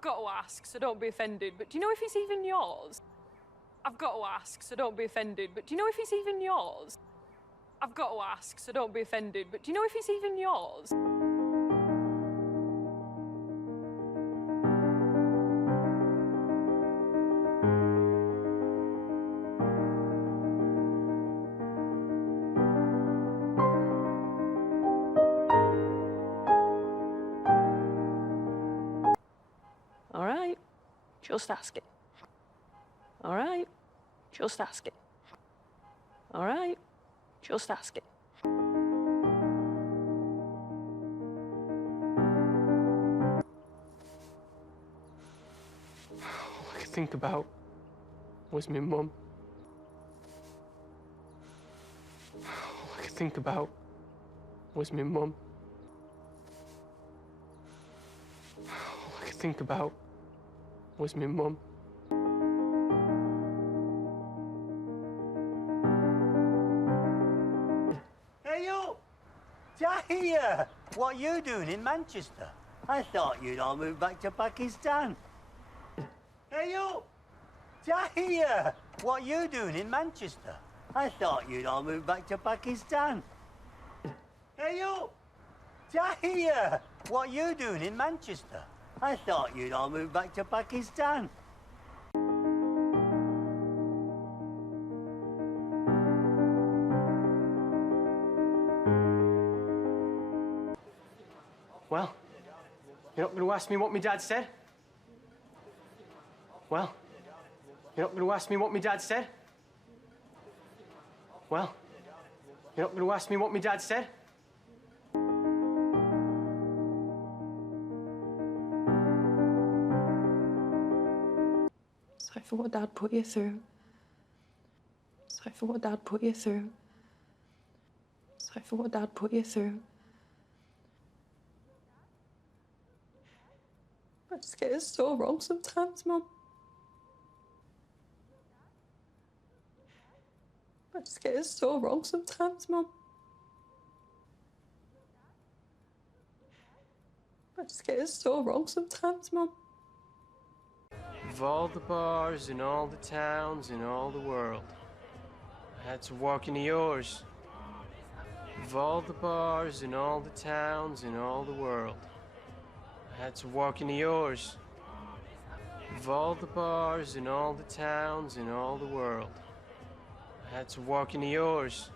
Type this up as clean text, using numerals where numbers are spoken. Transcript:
I've got to ask, so don't be offended, but do you know if it's even yours? I've got to ask, so don't be offended, but do you know if it's even yours? I've got to ask, so don't be offended, but do you know if it's even yours? All right, just ask it. All right, just ask it. All right, just ask it. All I could think about was my mum. All I could think about was my mum. All I could think about was my mum. Hey, you! Tahir! What are you doing in Manchester? I thought you'd all moved back to Pakistan. Hey, you! Tahir! What are you doing in Manchester? I thought you'd all moved back to Pakistan. Hey, you! Tahir! What are you doing in Manchester? I thought you'd all moved back to Pakistan. Well, you're not going to ask me what my dad said? Well, you're not going to ask me what my dad said? Well, you're not going to ask me what my dad said? Sorry for what Dad put you through. Sorry for what Dad put you through. Sorry for what Dad put you through. I just get it so wrong sometimes, Mum. I just get it so wrong sometimes, Mum. I just get it so wrong sometimes, Mum. Of all the bars in all the towns in all the world, I had to walk into yours. Of all the bars in all the towns in all the world, I had to walk into yours. Of all the bars in all the towns in all the world, I had to walk into yours.